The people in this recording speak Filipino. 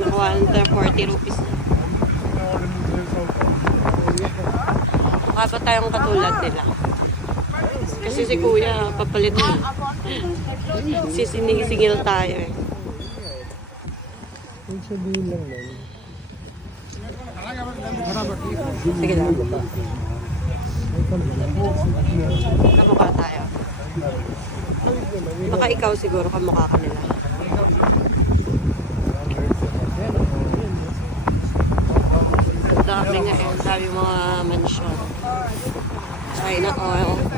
Nakuha ng 40 rupees. Mukha pa tayong katulad nila. Kasi si kuya, papalitan. Sisinisingil tayo eh. Sige lang. Kamukha tayo. Baka ikaw siguro kamukha ka nila. Dami nga eh. Dami mga mansyon. China oil.